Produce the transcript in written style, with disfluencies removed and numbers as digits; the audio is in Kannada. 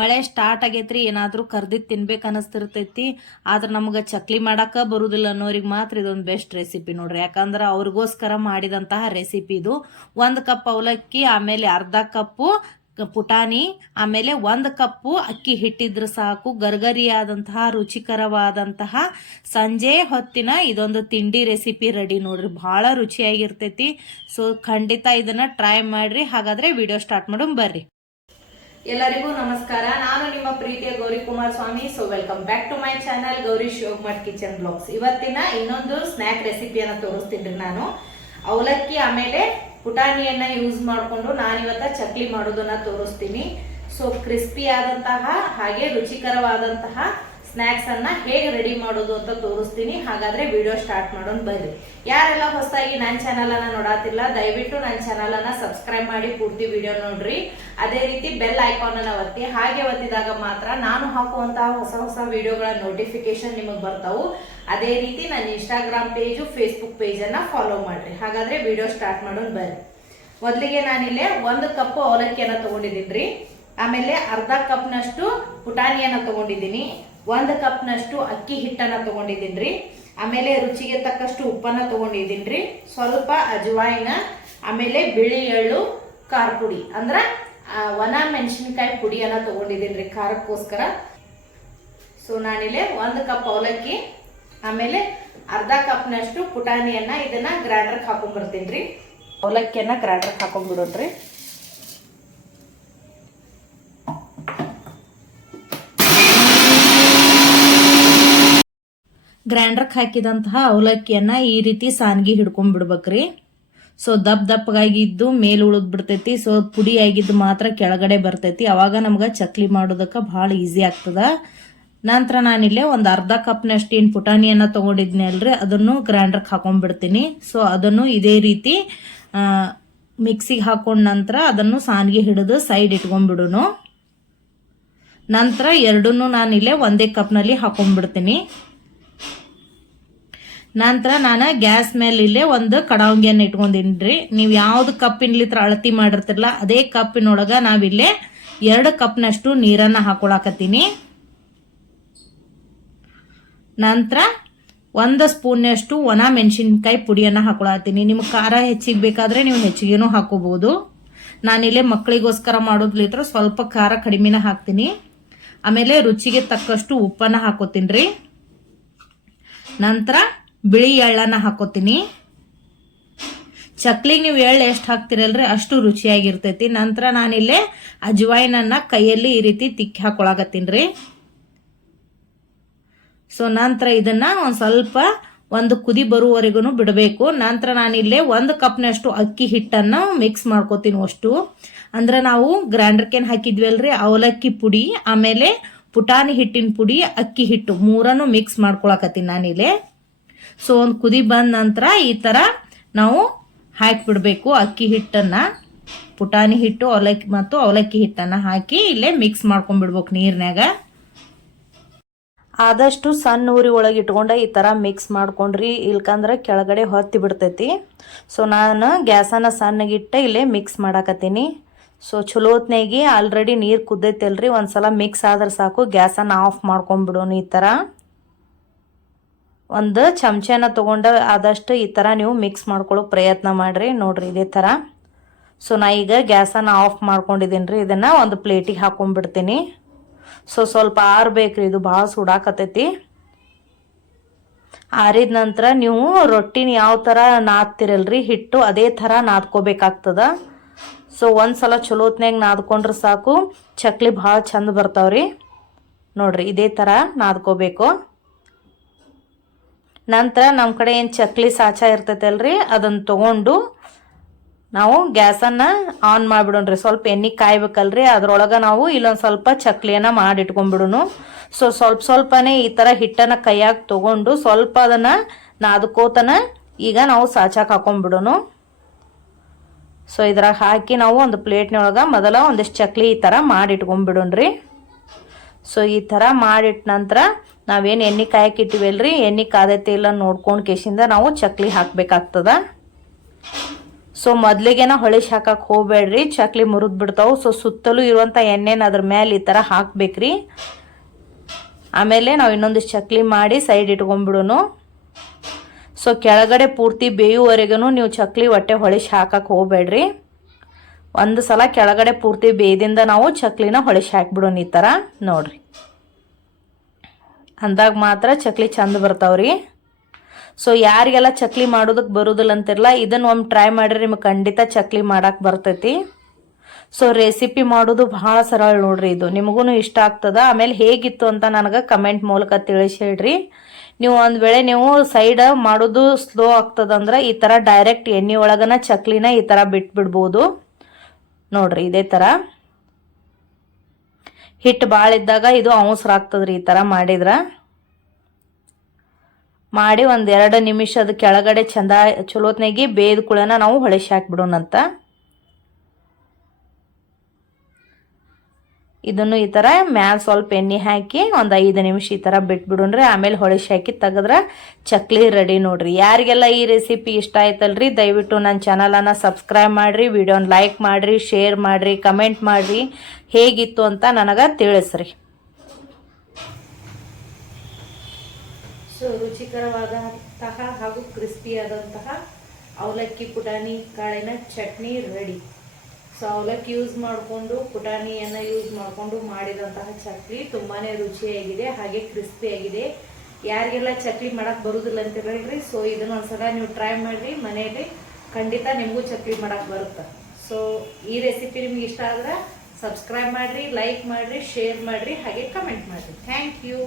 ಮಳೆ ಸ್ಟಾರ್ಟ್ ಆಗೈತ್ರಿ. ಏನಾದ್ರೂ ಕರ್ದಿದ್ ತಿನ್ಬೇಕು ಅನಿಸ್ತಿರ್ತೈತಿ. ಆದ್ರೆ ನಮ್ಗೆ ಚಕ್ಲಿ ಮಾಡಾಕ ಬರುದಿಲ್ಲ ಅನ್ನೋರಿಗೆ ಮಾತ್ರ ಇದೊಂದು ಬೆಸ್ಟ್ ರೆಸಿಪಿ ನೋಡ್ರಿ. ಯಾಕಂದ್ರೆ ಅವ್ರಿಗೋಸ್ಕರ ಮಾಡಿದಂತಹ ರೆಸಿಪಿ ಇದು. 1 ಕಪ್ ಅವಲಕ್ಕಿ, ಆಮೇಲೆ ಅರ್ಧ ಕಪ್ಪು ಪುಟಾಣಿ, ಆಮೇಲೆ 1 ಕಪ್ಪು ಅಕ್ಕಿ ಹಿಟ್ಟಿದ್ರೆ ಸಾಕು. ಗರ್ಗರಿಯಾದಂತಹ ರುಚಿಕರವಾದಂತಹ ಸಂಜೆ ಹೊತ್ತಿನ ಇದೊಂದು ತಿಂಡಿ ರೆಸಿಪಿ ರೆಡಿ ನೋಡ್ರಿ. ಬಹಳ ರುಚಿಯಾಗಿರ್ತೈತಿ. ಸೊ ಖಂಡಿತ ಇದನ್ನ ಟ್ರೈ ಮಾಡ್ರಿ. ಹಾಗಾದ್ರೆ ವಿಡಿಯೋ ಸ್ಟಾರ್ಟ್ ಮಾಡೋಣ ಬರ್ರಿ. ಎಲ್ಲರಿಗೂ ನಮಸ್ಕಾರ. ನಾನು ನಿಮ್ಮ ಪ್ರೀತಿಯ Gowri Kumar Swamy. So welcome back to my channel Gowri Shivakumar kitchen blogs. ಇವತ್ತಿನ ಇನ್ನೊಂದು ಸ್ನಾಕ್ ರೆಸಿಪಿಯನ್ನ ತೋರಿಸ್ತೀನಿ ನಾನು. ಅವಲಕ್ಕಿ ಆಮೇಲೆ ಪುಟಾಣಿಯನ್ನ ಯೂಸ್ ಮಾಡಿಕೊಂಡು ನಾನಿವತ್ತ ಚಕ್ಲಿ ಮಾಡೋದನ್ನ ತೋರಿಸ್ತೀನಿ. ಸೊ ಕ್ರಿಸ್ಪಿ ಆದಂತಹ ಹಾಗೆ ರುಚಿಕರವಾದಂತಹ ಸ್ನಾಕ್ಸ್ ಅನ್ನ ಹೇಗೆ ರೆಡಿ ಮಾಡೋದು ಅಂತ ತೋರಿಸ್ತೀನಿ. ಹಾಗಾದ್ರೆ ವಿಡಿಯೋ ಸ್ಟಾರ್ಟ್ ಮಾಡೋಣ ಬರ್ರಿ. ಯಾರೆಲ್ಲ ಹೊಸದಾಗಿ ನನ್ನ ಚಾನಲ್ ಅನ್ನ ನೋಡಾತಿಲ್ಲ ದಯವಿಟ್ಟು ನನ್ನ ಚಾನಲ್ ಅನ್ನ ಸಬ್ಸ್ಕ್ರೈಬ್ ಮಾಡಿ ಪೂರ್ತಿ ವಿಡಿಯೋ ನೋಡ್ರಿ. ಅದೇ ರೀತಿ ಬೆಲ್ ಐಕಾನ್ ಅನ್ನ ಒತ್ತಿ. ಹಾಗೆ ಒತ್ತಿದಾಗ ಮಾತ್ರ ನಾನು ಹಾಕುವಂತಹ ಹೊಸ ಹೊಸ ವಿಡಿಯೋಗಳ ನೋಟಿಫಿಕೇಶನ್ ನಿಮಗೆ ಬರ್ತಾವು. ಅದೇ ರೀತಿ ನನ್ನ ಇನ್ಸ್ಟಾಗ್ರಾಮ್ ಪೇಜು ಫೇಸ್ಬುಕ್ ಪೇಜ್ ಅನ್ನ ಫಾಲೋ ಮಾಡ್ರಿ. ಹಾಗಾದ್ರೆ ವಿಡಿಯೋ ಸ್ಟಾರ್ಟ್ ಮಾಡೋಣ ಬರ್ರಿ. ಮೊದಲಿಗೆ ನಾನಿಲ್ಲೇ 1 ಕಪ್ ಅವಲಕ್ಕಿಯನ್ನ ತಗೊಂಡಿದ್ದೀನಿ. ಆಮೇಲೆ ಅರ್ಧ ಕಪ್ನಷ್ಟು ಪುಟಾಣಿಯನ್ನ ತಗೊಂಡಿದ್ದೀನಿ. 1 ಕಪ್ನಷ್ಟು ಅಕ್ಕಿ ಹಿಟ್ಟನ್ನ ತಗೊಂಡಿದ್ದೀನಿ. ಆಮೇಲೆ ರುಚಿಗೆ ತಕ್ಕಷ್ಟು ಉಪ್ಪನ್ನ ತಗೊಂಡಿದ್ದೀನಿ. ಸ್ವಲ್ಪ ಅಜವಾಯಿನ, ಆಮೇಲೆ ಬಿಳಿ ಎಳ್ಳು, ಖಾರ ಪುಡಿ ಅಂದ್ರ ಒಣ ಮೆಣಸಿನಕಾಯಿ ಪುಡಿಯನ್ನ ತಗೊಂಡಿದ್ದೀನಿ ಖಾರಕ್ಕೋಸ್ಕರ. ಸೊ ನಾನಿಲ್ಲಿ 1 ಕಪ್ ಅವಲಕ್ಕಿ, ಆಮೇಲೆ ಅರ್ಧ ಕಪ್ನಷ್ಟು ಪುಟಾಣಿಯನ್ನ ಇದನ್ನ ಗ್ರೈಂಡರ್ಗೆ ಹಾಕೊಂಡ್ ಬರ್ತೀನಿ. ಅವಲಕ್ಕಿಯನ್ನ ಗ್ರೈಂಡರ್ಗೆ ಹಾಕೊಂಡ್ಬಿಡೋಣ್ರಿ. ಗ್ರೈಂಡರ್ಗೆ ಹಾಕಿದಂತಹ ಅವಲಕ್ಕಿಯನ್ನ ಈ ರೀತಿ ಸಾನ್ಗಿ ಹಿಡ್ಕೊಂಡ್ಬಿಡ್ಬೇಕ್ರಿ. ಸೊ ದಪ್ಪಗಾಗಿದ್ದು ಮೇಲೆ ಉಳಿದ್ ಬಿಡ್ತೈತಿ. ಸೊ ಪುಡಿ ಆಗಿದ್ದು ಮಾತ್ರ ಕೆಳಗಡೆ ಬರ್ತೈತಿ. ಅವಾಗ ನಮ್ಗೆ ಚಕ್ಲಿ ಮಾಡೋದಕ್ಕೆ ಬಹಳ ಈಸಿ ಆಗ್ತದ. ನಂತರ ನಾನಿಲ್ಲೇ ಒಂದು ಅರ್ಧ ಕಪ್ನಷ್ಟು ಏನು ಪುಟಾಣಿಯನ್ನ ತಗೊಂಡಿದ್ನಿ ಅಲ್ರಿ, ಅದನ್ನು ಗ್ರೈಂಡರ್ಗೆ ಹಾಕೊಂಡ್ಬಿಡ್ತೀನಿ. ಸೊ ಅದನ್ನು ಇದೇ ರೀತಿ ಮಿಕ್ಸಿಗೆ ಹಾಕೊಂಡ ನಂತರ ಅದನ್ನು ಸಾನ್ಗಿ ಹಿಡಿದು ಸೈಡ್ ಇಟ್ಕೊಂಡ್ಬಿಡುನು. ನಂತರ ಎರಡನ್ನೂ ನಾನಿಲ್ಲೇ ಒಂದೇ ಕಪ್ನಲ್ಲಿ ಹಾಕೊಂಡ್ಬಿಡ್ತೀನಿ. ನಂತರ ನಾನು ಗ್ಯಾಸ್ ಮೇಲೆ ಇಲ್ಲೇ ಒಂದು ಕಡಾವಂಗಿಯನ್ನು ಇಟ್ಕೊಂಡಿನ್ರಿ. ನೀವು ಯಾವ್ದು ಕಪ್ಪಿನ್ಲಿತ್ರ ಅಳತಿ ಮಾಡಿರ್ತಿರಲ್ಲ ಅದೇ ಕಪ್ಪಿನೊಳಗ ನಾವಿಲ್ಲೇ 2 ಕಪ್ನಷ್ಟು ನೀರನ್ನ ಹಾಕೊಳಕತ್ತೀನಿ. ನಂತರ 1 ಸ್ಪೂನ್ನಷ್ಟು ಒಣ ಮೆಣಸಿನ್ಕಾಯಿ ಪುಡಿಯನ್ನ ಹಾಕೊಳತ್ತೀನಿ. ನಿಮ್ಗೆ ಖಾರ ಹೆಚ್ಚಿಗೆ ಬೇಕಾದ್ರೆ ನೀವು ಹೆಚ್ಚಿಗೆನೂ ಹಾಕೋಬಹುದು. ನಾನಿಲ್ಲೇ ಮಕ್ಕಳಿಗೋಸ್ಕರ ಮಾಡೋದ್ಲಿತ್ರ ಸ್ವಲ್ಪ ಖಾರ ಕಡಿಮೆನ ಹಾಕ್ತೀನಿ. ಆಮೇಲೆ ರುಚಿಗೆ ತಕ್ಕಷ್ಟು ಉಪ್ಪನ್ನ ಹಾಕೋತೀನಿ. ನಂತರ ಬಿಳಿ ಎಳ್ಳನ್ನ ಹಾಕೋತೀನಿ. ಚಕ್ಲಿಗೆ ನೀವು ಎಳ್ಳು ಎಷ್ಟು ಹಾಕ್ತಿರಲ್ರಿ ಅಷ್ಟು ರುಚಿಯಾಗಿರ್ತೈತಿ. ನಂತರ ನಾನಿಲ್ಲೇ ಅಜ್ವಾಯಿನನ್ನ ಕೈಯಲ್ಲಿ ಈ ರೀತಿ ತಿಕ್ಕಿ ಹಾಕೊಳಕತ್ತೀನಿ. ಸೊ ನಂತರ ಇದನ್ನ ಒಂದು ಸ್ವಲ್ಪ ಒಂದು ಕುದಿ ಬರುವವರೆಗೂ ಬಿಡಬೇಕು. ನಂತರ ನಾನಿಲ್ಲೇ 1 ಕಪ್ನಷ್ಟು ಅಕ್ಕಿ ಹಿಟ್ಟನ್ನು ಮಿಕ್ಸ್ ಮಾಡ್ಕೋತೀನಿ. ಅಷ್ಟು ಅಂದ್ರೆ ನಾವು ಗ್ರೈಂಡರ್ಕೇನು ಹಾಕಿದ್ವಿ ಅಲ್ರಿ ಅವಲಕ್ಕಿ ಪುಡಿ, ಆಮೇಲೆ ಪುಟಾಣಿ ಹಿಟ್ಟಿನ ಪುಡಿ, ಅಕ್ಕಿ ಹಿಟ್ಟು ಮೂರನ್ನು ಮಿಕ್ಸ್ ಮಾಡ್ಕೊಳಕತ್ತೀನಿ ನಾನಿಲ್ಲೇ. ಸೊ ಒಂದು ಕುದಿ ಬಂದ ನಂತರ ಈ ತರ ನಾವು ಹಾಕಿಬಿಡ್ಬೇಕು. ಅಕ್ಕಿ ಹಿಟ್ಟನ್ನ, ಪುಟಾಣಿ ಹಿಟ್ಟು, ಅವಲಕ್ಕಿ ಮತ್ತು ಅವಲಕ್ಕಿ ಹಿಟ್ಟನ್ನ ಹಾಕಿ ಇಲ್ಲೇ ಮಿಕ್ಸ್ ಮಾಡ್ಕೊಂಡ್ಬಿಡ್ಬೇಕು ನೀರ್ನ್ಯಾಗ. ಆದಷ್ಟು ಸಣ್ಣ ಉರಿ ಒಳಗೆ ಇಟ್ಕೊಂಡ ಈ ತರ ಮಿಕ್ಸ್ ಮಾಡ್ಕೊಂಡ್ರಿ, ಇಲ್ಕಂದ್ರೆ ಕೆಳಗಡೆ ಹೊತ್ತಿ ಬಿಡ್ತೈತಿ. ಸೊ ನಾನು ಗ್ಯಾಸನ್ನ ಸಣ್ಣಗಿಟ್ಟ ಇಲ್ಲೇ ಮಿಕ್ಸ್ ಮಾಡಾಕತ್ತೀನಿ. ಸೊ ಚಲೋತ್ನಾಗಿ ಆಲ್ರೆಡಿ ನೀರು ಕುದ್ದೈತಲ್ರಿ, ಒಂದ್ಸಲ ಮಿಕ್ಸ್ ಆದ್ರೆ ಸಾಕು. ಗ್ಯಾಸನ್ನ ಆಫ್ ಮಾಡ್ಕೊಂಡ್ಬಿಡೋಣ. ಈ ತರ ಒಂದು ಚಮಚನ ತಗೊಂಡ ಆದಷ್ಟು ಈ ತರ ನೀವು ಮಿಕ್ಸ್ ಮಾಡ್ಕೊಳ್ಳೋ ಪ್ರಯತ್ನ ಮಾಡ್ರಿ. ನೋಡ್ರಿ ಇದೇ ತರ. ಸೊ ನಾ ಈಗ ಗ್ಯಾಸನ್ನ ಆಫ್ ಮಾಡ್ಕೊಂಡಿದ್ದೀನಿ. ಇದನ್ನ ಒಂದು ಪ್ಲೇಟಿಗೆ ಹಾಕೊಂಡ್ಬಿಡ್ತೀನಿ. ಸೊ ಸ್ವಲ್ಪ ಆರ್ಬೇಕ್ರಿ, ಇದು ಭಾಳ ಸುಡಾಕತೈತಿ. ಆರಿದ ನಂತರ ನೀವು ರೊಟ್ಟಿನ ಯಾವ ತರ ನಾದ್ತಿರಲ್ರಿ ಹಿಟ್ಟು, ಅದೇ ತರ ನಾದ್ಕೋಬೇಕಾಗ್ತದ. ಸೊ ಒಂದ್ಸಲ ಚಲೋತ್ನಾಗ ನಾದ್ಕೊಂಡ್ರೆ ಸಾಕು, ಚಕ್ಲಿ ಭಾಳ ಚಂದ ಬರ್ತಾವ್ರಿ. ನೋಡ್ರಿ ಇದೇ ತರ ನಾದ್ಕೋಬೇಕು. ನಂತರ ನಮ್ಮ ಕಡೆ ಏನು ಚಕ್ಲಿ ಸಾಚ ಇರ್ತೈತಲ್ರಿ ಅದನ್ನ ತಗೊಂಡು ನಾವು ಗ್ಯಾಸನ್ನ ಆನ್ ಮಾಡಿಬಿಡೋಣ್ರಿ. ಸ್ವಲ್ಪ ಎಣ್ಣೆ ಕಾಯ್ಬೇಕಲ್ರಿ, ಅದ್ರೊಳಗೆ ನಾವು ಇಲ್ಲೊಂದು ಸ್ವಲ್ಪ ಚಕ್ಲಿಯನ್ನ ಮಾಡಿಟ್ಕೊಂಡ್ಬಿಡೋನು. ಸೊ ಸ್ವಲ್ಪನೇ ಈ ಥರ ಹಿಟ್ಟನ್ನು ಕೈಯಾಗ ತಗೊಂಡು ಸ್ವಲ್ಪ ಅದನ್ನು ನಾದ್ಕೋತನ ಈಗ ನಾವು ಸಾಚಾಕ್ ಹಾಕೊಂಡ್ಬಿಡೋನು. ಸೊ ಇದ್ರಾಗ ಹಾಕಿ ನಾವು ಒಂದು ಪ್ಲೇಟ್ನೊಳಗೆ ಮೊದಲ ಒಂದಿಷ್ಟು ಚಕ್ಲಿ ಈ ಥರ ಮಾಡಿಟ್ಕೊಂಡ್ಬಿಡೋಣ್ರಿ. ಸೊ ಈ ಥರ ಮಾಡಿಟ್ಟ ನಂತರ ನಾವೇನು ಎಣ್ಣೆ ಕಾಯಕ್ಕೆ ಇಟ್ಟಿವಲ್ರಿ, ಎಣ್ಣೆ ಕಾದೈತೆ ಇಲ್ಲ ನೋಡ್ಕೊಂಡು ಕೇಸಿಂದ ನಾವು ಚಕ್ಲಿ ಹಾಕಬೇಕಾಗ್ತದ. ಸೊ ಮೊದಲಿಗೆನ ಹೊಳಿಸಿ ಹಾಕಕ್ಕೆ ಹೋಗಬೇಡ್ರಿ, ಚಕ್ಲಿ ಮುರಿದು ಬಿಡ್ತಾವೆ. ಸೊ ಸುತ್ತಲೂ ಇರುವಂಥ ಎಣ್ಣೆನ ಅದ್ರ ಮೇಲೆ ಈ ಥರ ಹಾಕ್ಬೇಕ್ರಿ. ಆಮೇಲೆ ನಾವು ಇನ್ನೊಂದಿಷ್ಟು ಚಕ್ಲಿ ಮಾಡಿ ಸೈಡ್ ಇಟ್ಕೊಂಡ್ಬಿಡೋನು. ಸೊ ಕೆಳಗಡೆ ಪೂರ್ತಿ ಬೇಯುವವರೆಗೂ ನೀವು ಚಕ್ಲಿ ಹೊಟ್ಟೆ ಹೊಳಿಸಿ ಹಾಕಕ್ಕೆ ಹೋಗಬೇಡ್ರಿ. ಒಂದು ಸಲ ಕೆಳಗಡೆ ಪೂರ್ತಿ ಬೇಯ್ದಿಂದ ನಾವು ಚಕ್ಲಿನ ಹೊಳಿಸಿ ಹಾಕ್ಬಿಡೋಣ ಈ ಥರ ನೋಡ್ರಿ. ಅಂದಾಗ ಮಾತ್ರ ಚಕ್ಲಿ ಚಂದ ಬರ್ತಾವ್ರಿ. ಸೊ ಯಾರಿಗೆಲ್ಲ ಚಕ್ಲಿ ಮಾಡೋದಕ್ಕೆ ಬರೋದಿಲ್ಲ ಅಂತಿರಲ್ಲ, ಇದನ್ನು ಒಮ್ಮೆ ಟ್ರೈ ಮಾಡಿರಿ, ನಿಮಗೆ ಖಂಡಿತ ಚಕ್ಲಿ ಮಾಡಕ್ಕೆ ಬರ್ತೈತಿ. ಸೊ ರೆಸಿಪಿ ಮಾಡೋದು ಭಾಳ ಸರಳ ನೋಡ್ರಿ. ಇದು ನಿಮಗೂ ಇಷ್ಟ ಆಗ್ತದ. ಆಮೇಲೆ ಹೇಗಿತ್ತು ಅಂತ ನನಗೆ ಕಮೆಂಟ್ ಮೂಲಕ ತಿಳಿಸಿ ಹೇಳ್ರಿ. ನೀವು ಒಂದು ವೇಳೆ ನೀವು ಸೈಡ್ ಮಾಡೋದು ಸ್ಲೋ ಆಗ್ತದಂದ್ರೆ ಈ ಥರ ಡೈರೆಕ್ಟ್ ಎಣ್ಣೆ ಒಳಗನ ಚಕ್ಲಿನ ಈ ಥರ ಬಿಟ್ಬಿಡ್ಬೋದು ನೋಡ್ರಿ. ಇದೇ ಥರ ಹಿಟ್ಟು ಭಾಳ ಇದ್ದಾಗ ಇದು ಅವಸರಾಗ್ತದ್ರಿ. ಈ ಥರ ಮಾಡಿದ್ರೆ ಮಾಡಿ ಒಂದು 2 ನಿಮಿಷ ಅದು ಕೆಳಗಡೆ ಚಂದ ಚಲೋತ್ನಾಗಿ ಬೇಯ್ದ ಕುಳನ ನಾವು ಹೊಳಿಸಿ ಹಾಕ್ಬಿಡೋಣಂತ. ಇದನ್ನು ಈ ಥರ ಮ್ಯಾಲ ಸ್ವಲ್ಪ ಎಣ್ಣೆ ಹಾಕಿ ಒಂದು 5 ನಿಮಿಷ ಈ ಥರ ಬಿಟ್ಬಿಡೋಣ್ರಿ. ಆಮೇಲೆ ಹೊಳಿಸಿ ಹಾಕಿ ತೆಗೆದ್ರೆ ಚಕ್ಲಿ ರೆಡಿ ನೋಡ್ರಿ. ಯಾರಿಗೆಲ್ಲ ಈ ರೆಸಿಪಿ ಇಷ್ಟ ಆಯ್ತಲ್ರಿ ದಯವಿಟ್ಟು ನನ್ನ ಚಾನಲನ್ನು ಸಬ್ಸ್ಕ್ರೈಬ್ ಮಾಡಿರಿ, ವಿಡಿಯೋನ ಲೈಕ್ ಮಾಡಿರಿ, ಶೇರ್ ಮಾಡಿರಿ, ಕಮೆಂಟ್ ಮಾಡಿರಿ, ಹೇಗಿತ್ತು ಅಂತ ನನಗೆ ತಿಳಿಸ್ರಿ. ಸೊ ರುಚಿಕರವಾದಂತಹ ಹಾಗೂ ಕ್ರಿಸ್ಪಿಯಾದಂತಹ ಅವಲಕ್ಕಿ ಪುಟಾಣಿ ಕಾಳಿನ ಚಟ್ನಿ ರೆಡಿ. ಸೊ ಅವಲಕ್ಕಿ ಯೂಸ್ ಮಾಡಿಕೊಂಡು ಪುಟಾಣಿಯನ್ನು ಯೂಸ್ ಮಾಡಿಕೊಂಡು ಮಾಡಿದಂತಹ ಚಕ್ಲಿ ತುಂಬಾ ರುಚಿಯಾಗಿದೆ, ಹಾಗೆ ಕ್ರಿಸ್ಪಿಯಾಗಿದೆ. ಯಾರಿಗೆಲ್ಲ ಚಕ್ಲಿ ಮಾಡಕ್ಕೆ ಬರೋದಿಲ್ಲ ಅಂತಿರಲ್ರಿ, ಸೊ ಇದನ್ನು ಒಂದ್ಸಲ ನೀವು ಟ್ರೈ ಮಾಡಿರಿ ಮನೆಯಲ್ಲಿ, ಖಂಡಿತ ನಿಮಗೂ ಚಕ್ಲಿ ಮಾಡಕ್ಕೆ ಬರುತ್ತೆ. ಸೊ ಈ ರೆಸಿಪಿ ನಿಮ್ಗೆ ಇಷ್ಟ ಆದ್ರೆ ಸಬ್ಸ್ಕ್ರೈಬ್ ಮಾಡಿರಿ, ಲೈಕ್ ಮಾಡಿರಿ, ಶೇರ್ ಮಾಡಿರಿ, ಹಾಗೆ ಕಮೆಂಟ್ ಮಾಡಿರಿ. Thank you.